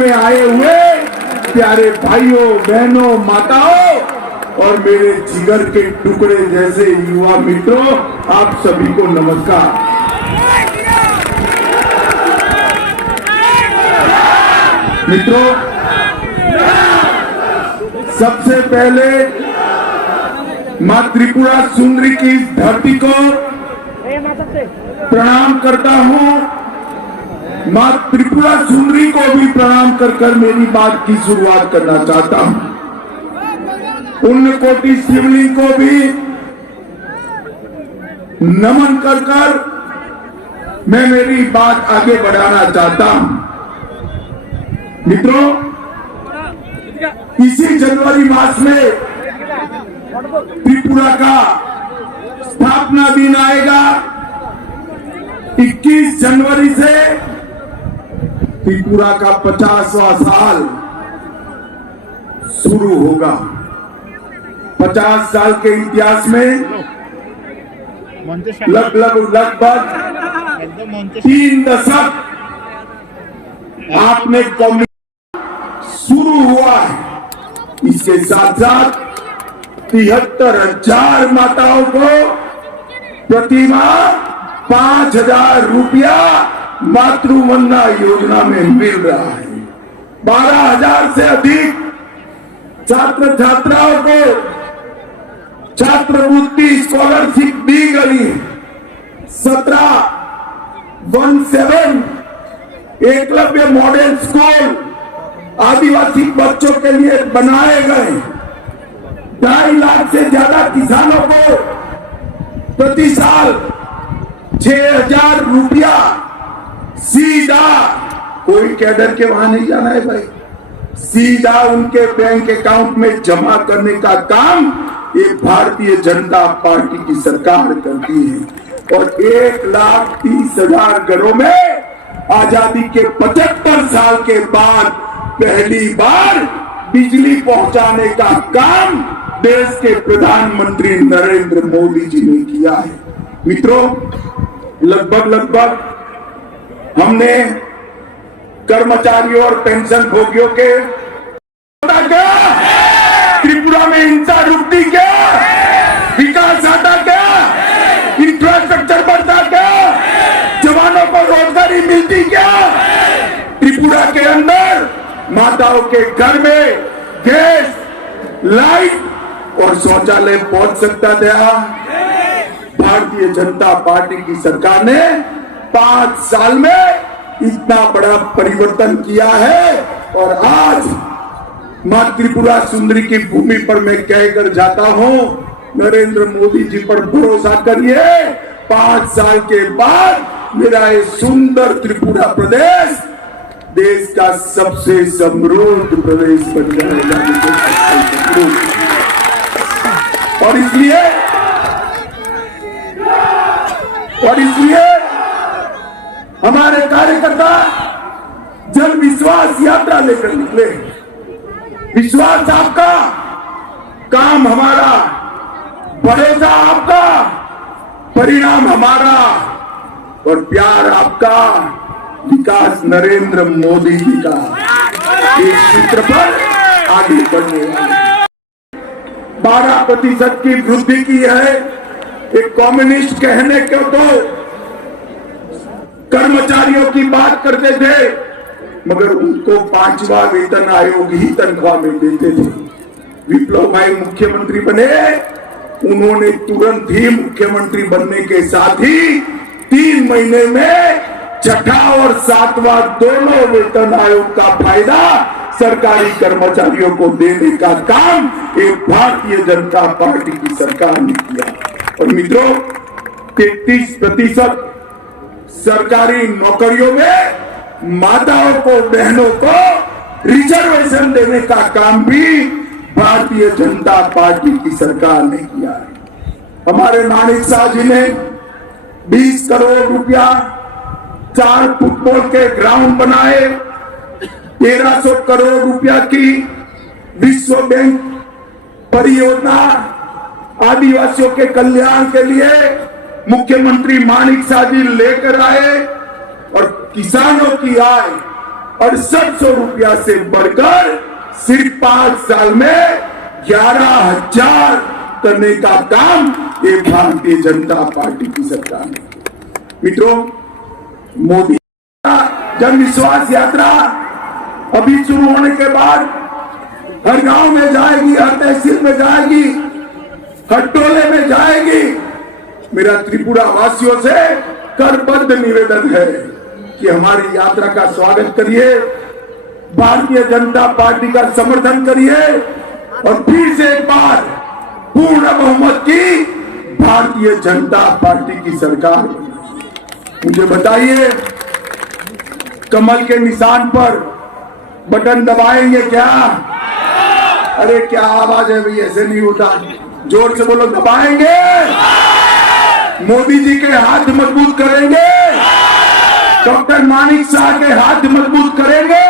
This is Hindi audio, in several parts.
में आए हुए प्यारे भाइयों, बहनों, माताओं और मेरे जिगर के टुकड़े जैसे युवा मित्रों, आप सभी को नमस्कार। मित्रों, सबसे पहले मां त्रिपुरा सुंदरी की इस धरती को प्रणाम करता हूं। मां त्रिपुरा सुंदरी को भी प्रणाम कर मेरी बात की शुरुआत करना चाहता हूं। पुण्यकोटि शिवलिंग को भी नमन कर मैं मेरी बात आगे बढ़ाना चाहता हूं। मित्रों, इसी जनवरी मास में त्रिपुरा का स्थापना दिन आएगा। 21 जनवरी से त्रिपुरा का 50वां साल शुरू होगा। 50 साल के इतिहास में लगभग 3 दशक आपने शुरू हुआ है। इसके साथ साथ 73,000 माताओं को प्रतिमाह 5,000 रुपया मातृवंदना योजना में मिल रहा है। 12,000 से अधिक छात्र छात्राओं को छात्रवृत्ति स्कॉलरशिप दी गई। 17 एकलव्य मॉडल स्कूल आदिवासी बच्चों के लिए बनाए गए। 2.5 लाख से ज्यादा किसानों को प्रति साल 6,000 रुपया सीधा, कोई कैडर के वहां नहीं जाना है भाई, सीधा उनके बैंक अकाउंट में जमा करने का काम ये भारतीय जनता पार्टी की सरकार करती है। और 1,30,000 घरों में आजादी के 75 साल के बाद पहली बार बिजली पहुंचाने का काम देश के प्रधानमंत्री नरेंद्र मोदी जी ने किया है। मित्रों, लगभग हमने कर्मचारियों और पेंशन भोगियों के त्रिपुरा में हिंसा रुकती क्या, विकास आता क्या, इंफ्रास्ट्रक्चर बढ़ता क्या, जवानों को रोजगारी मिलती क्या, त्रिपुरा के अंदर माताओं के घर में गैस, लाइट और शौचालय पहुंच सकता था। भारतीय जनता पार्टी की सरकार ने 5 साल में इतना बड़ा परिवर्तन किया है। और आज मां त्रिपुरा सुंदरी की भूमि पर मैं कहकर जाता हूं, नरेंद्र मोदी जी पर भरोसा करिए। 5 साल के बाद मेरा ये सुंदर त्रिपुरा प्रदेश देश का सबसे समृद्ध प्रदेश बन जाएगा। और इसलिए हमारे कार्यकर्ता जन विश्वास यात्रा लेकर निकले। विश्वास आपका, काम हमारा, भरोसा आपका, परिणाम हमारा और प्यार आपका, विकास नरेंद्र मोदी जी का। इस सूत्र पर आगे बढ़ने वाले 12% की वृद्धि की है। एक कम्युनिस्ट कहने को तो कर्मचारियों की बात करते थे, मगर उनको 5वां वेतन आयोग ही तनख्वाह में देते थे। विप्लव भाई मुख्यमंत्री बने, उन्होंने तुरंत ही मुख्यमंत्री बनने के साथ ही 3 महीने में 6ठा और 7वां दोनों वेतन आयोग का फायदा सरकारी कर्मचारियों को देने का काम एक भारतीय जनता पार्टी की सरकार ने किया। और मित्रों, 33% सरकारी नौकरियों में माताओं को, बहनों को रिजर्वेशन देने का काम भी भारतीय जनता पार्टी की सरकार ने किया है। हमारे मानिक शाह जी ने 20 करोड़ रुपया 4 फुटबॉल के ग्राउंड बनाए। 1300 करोड़ रुपया की विश्व बैंक परियोजना आदिवासियों के कल्याण के लिए मुख्यमंत्री मानिक शाह जी लेकर आए और किसानों की आय 6800 रुपया से बढ़कर सिर्फ 5 साल में 11,000 करने का काम ये भारतीय जनता पार्टी की सरकार ने। मित्रों, मोदी जन विश्वास यात्रा अभी शुरू होने के बाद हर गांव में जाएगी, हर तहसील में जाएगी, हर टोले में जाएगी। मेरा त्रिपुरा वासियों से करबद्ध निवेदन है कि हमारी यात्रा का स्वागत करिए, भारतीय जनता पार्टी का समर्थन करिए और फिर से एक बार पूर्ण बहुमत की भारतीय जनता पार्टी की सरकार। मुझे बताइए, कमल के निशान पर बटन दबाएंगे क्या? अरे क्या आवाज है भाई, ऐसे नहीं होता, जोर से बोलो, दबाएंगे। मोदी जी के हाथ मजबूत करेंगे, डॉक्टर मानिक शाह के हाथ मजबूत करेंगे,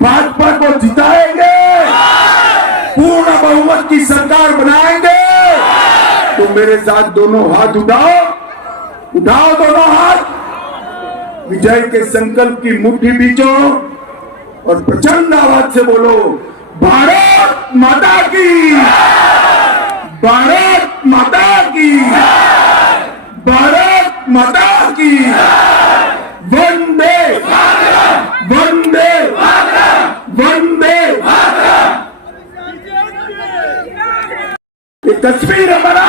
भाजपा को जिताएंगे, पूर्ण बहुमत की सरकार बनाएंगे। तो मेरे साथ दोनों हाथ उठाओ, उठाओ दोनों हाथ, विजय के संकल्प की मुट्ठी बीचो और प्रचंड आवाज से बोलो, भारत माता की, भारत माता की, भारत माता की, वंदे वंदे वंदे। ये कश्मीर हमारा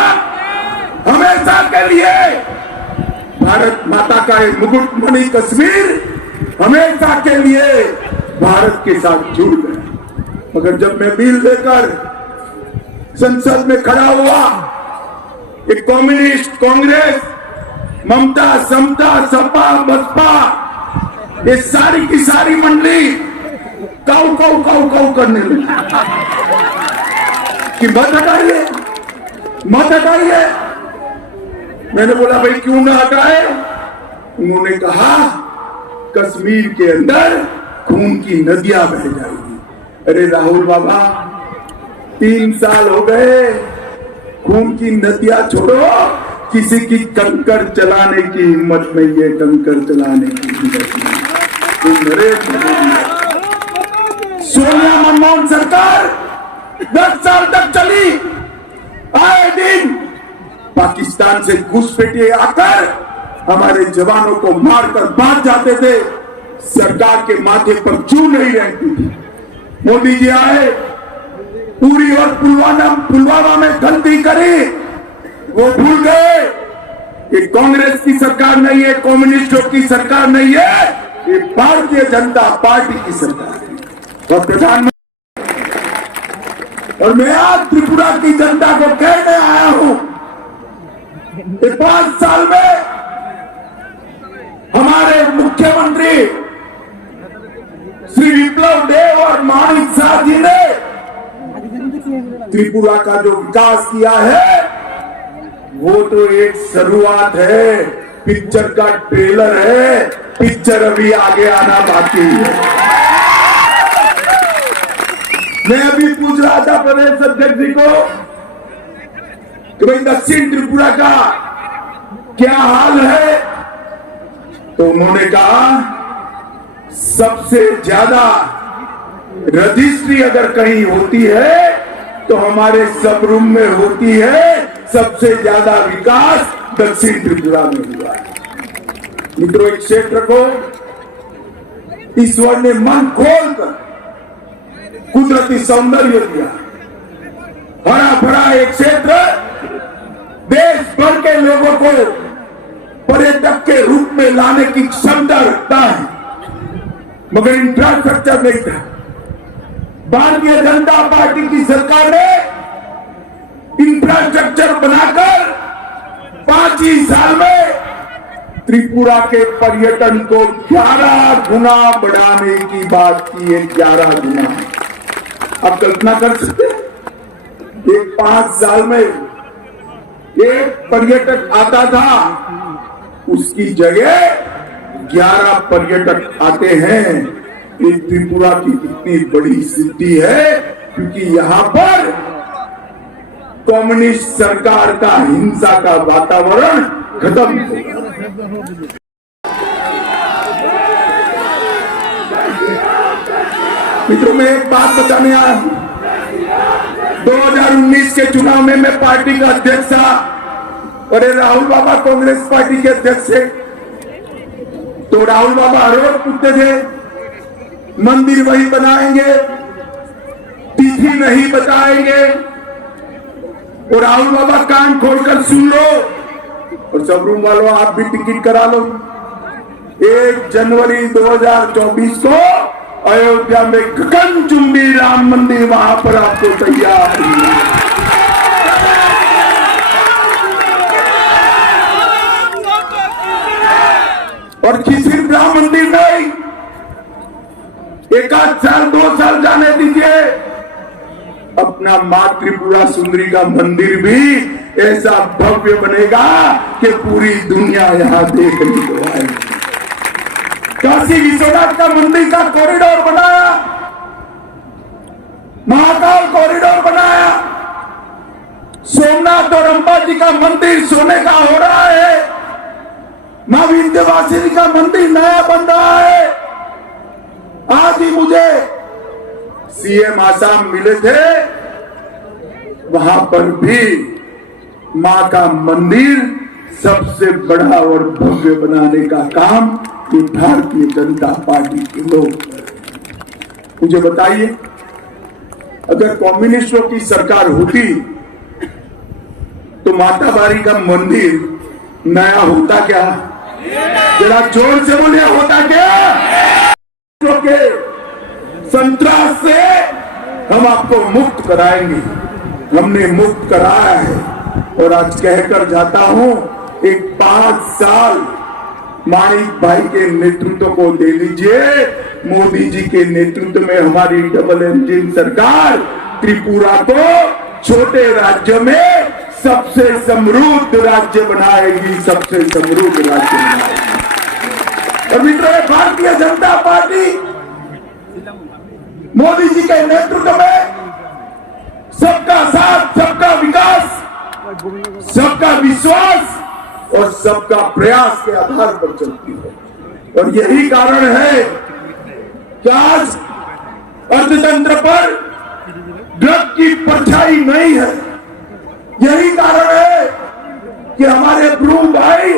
हमेशा के लिए, भारत माता का एक मुकुटमणि कश्मीर हमेशा के लिए भारत के साथ जुड़ गए। मगर जब मैं बिल लेकर संसद में खड़ा हुआ, एक कम्युनिस्ट, कांग्रेस, ममता, समता, सपा, बसपा, ये सारी की सारी मंडली काऊ काऊ काऊ काऊ करने लगी कि मत हटाइए, मत हटाइए। मैंने बोला भाई क्यों ना हटाए? उन्होंने कहा कश्मीर के अंदर खून की नदियां बह जाएगी। अरे राहुल बाबा, 3 साल हो गए, खून की नदियां छोड़ो, किसी की कंकर चलाने की हिम्मत नहीं है, कंकर चलाने की हिम्मत नहीं। सोनिया मनमोहन सरकार 10 साल तक चली, आए दिन पाकिस्तान से घुसपैठिए आकर हमारे जवानों को मारकर भाग जाते थे, सरकार के माथे पर चून नहीं रहती थी। मोदी जी आए, पूरी और पुलवामा में गलती करी, वो भूल गए ये कांग्रेस की सरकार नहीं है, कम्युनिस्टों की सरकार नहीं है, ये भारतीय जनता पार्टी की सरकार है। और प्रधानमंत्री, और मैं आज त्रिपुरा की जनता को कहने आया हूं, 5 साल में हमारे मुख्यमंत्री श्री विप्लव देव और मानिक शाह जी ने त्रिपुरा का जो विकास किया है वो तो एक शुरुआत है, पिक्चर का ट्रेलर है, पिक्चर अभी आगे आना बाकी है। मैं अभी पूछ रहा था प्रदेश अध्यक्ष जी को कि भाई दक्षिण त्रिपुरा का क्या हाल है, तो उन्होंने कहा सबसे ज्यादा रजिस्ट्री अगर कहीं होती है तो हमारे सब रूम में होती है, सबसे ज्यादा विकास दक्षिण त्रिपुरा में हुआ है। मित्रों, एक क्षेत्र को ईश्वर ने मन खोलकर कुदरती सौंदर्य दिया, हरा भरा एक क्षेत्र, देश भर के लोगों को पर्यटक के रूप में लाने की क्षमता रखता है, मगर इंफ्रास्ट्रक्चर नहीं था। भारतीय जनता पार्टी की सरकार ने इंफ्रास्ट्रक्चर बनाकर 5 ही साल में त्रिपुरा के पर्यटन को 11 गुना बढ़ाने की बात की है, 11 गुना। आप कल्पना कर सकते हैं, एक 5 साल में एक पर्यटक आता था, उसकी जगह 11 पर्यटक आते हैं। ये त्रिपुरा की कितनी बड़ी सिद्धि है, क्योंकि यहाँ पर कम्युनिस्ट सरकार का हिंसा का वातावरण खत्म हो गया। मित्रों, मैं एक बात बताने आया हूं। 2019 के चुनाव में मैं पार्टी का अध्यक्ष था और राहुल बाबा कांग्रेस पार्टी के अध्यक्ष थे। तो राहुल बाबा हर रोज पूछते थे मंदिर वही बनाएंगे, तिथि नहीं बताएंगे। और राहुल बाबा कान खोलकर सुन लो और सब रूम वालों आप भी टिकट करा लो। 1 जनवरी 2024 को अयोध्या में गगनचुंबी राम मंदिर वहां पर आपको तैयार है। और सिर्फ राम मंदिर नहीं, 1 आध साल 2 साल जाने दीजिए, अपना मां त्रिपुरा सुंदरी का मंदिर भी ऐसा भव्य बनेगा कि पूरी दुनिया यहां देखने को आएगी। काशी विश्वनाथ का मंदिर का कॉरिडोर बनाया, महाकाल कॉरिडोर बनाया, सोमनाथ और अंबा जी का मंदिर सोने का हो रहा है, मां विंध्यवासिनी का मंदिर नया बन रहा है। आज ही मुझे सीएम आसाम मिले थे, वहां पर भी मां का मंदिर सबसे बड़ा और भव्य बनाने का काम ये भारतीय जनता पार्टी के लोग। मुझे बताइए, अगर कम्युनिस्टों की सरकार होती तो माता बारी का मंदिर नया होता क्या? जरा जोर से बोलिए, होता क्या? के संतरास से हम आपको मुक्त कराएंगे। हमने मुक्त कराया है और आज कहकर जाता हूं, एक 5 साल माणिक भाई के नेतृत्व को दे लीजिए। मोदी जी के नेतृत्व में हमारी डबल इंजन सरकार त्रिपुरा को छोटे राज्य में सबसे समृद्ध राज्य बनाएगी, सबसे समृद्ध राज्य बनाएगी। और मित्रों, भारतीय जनता पार्टी मोदी जी के नेतृत्व में सबका साथ, सबका विकास, सबका विश्वास और सबका प्रयास के आधार पर चलती है। और यही कारण है कि आज अर्थतंत्र पर ड्रग की परछाई नहीं है। यही कारण है कि हमारे ब्रू भाई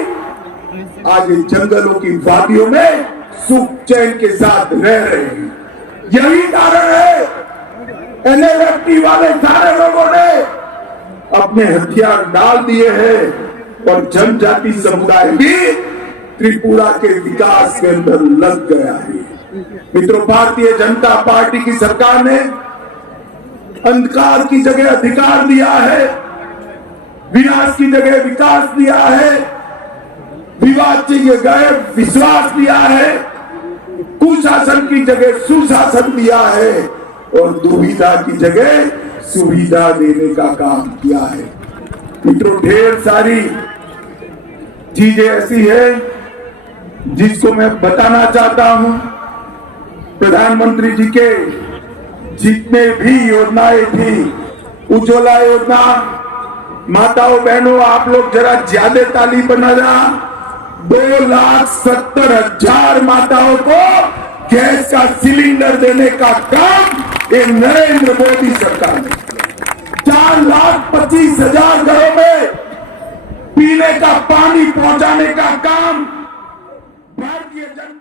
आज जंगलों की वादियों में सुख चैन के साथ रह रहे हैं। यही कारण है एनएलएफटी वाले सारे लोगों ने अपने हथियार डाल दिए हैं और जनजाति समुदाय भी त्रिपुरा के विकास के अंदर लग गया है। मित्रों, भारतीय जनता पार्टी की सरकार ने अंधकार की जगह अधिकार दिया है, विनाश की जगह विकास दिया है, विवाद की जगह विश्वास दिया है, कुशासन की जगह सुशासन दिया है और दुविधा की जगह सुविधा देने का काम किया है। मित्रों, ढेर सारी चीजें ऐसी है जिसको मैं बताना चाहता हूं। प्रधानमंत्री जी के जितने भी योजनाएं थी, उज्ज्वला योजना, माताओं बहनों आप लोग जरा ज्यादा ताली बजाना। 2,70,000 माताओं को गैस का सिलेंडर देने का काम ये नरेंद्र मोदी सरकार ने, 4,25,000 घरों में पीने का पानी पहुंचाने का काम भारतीय जनता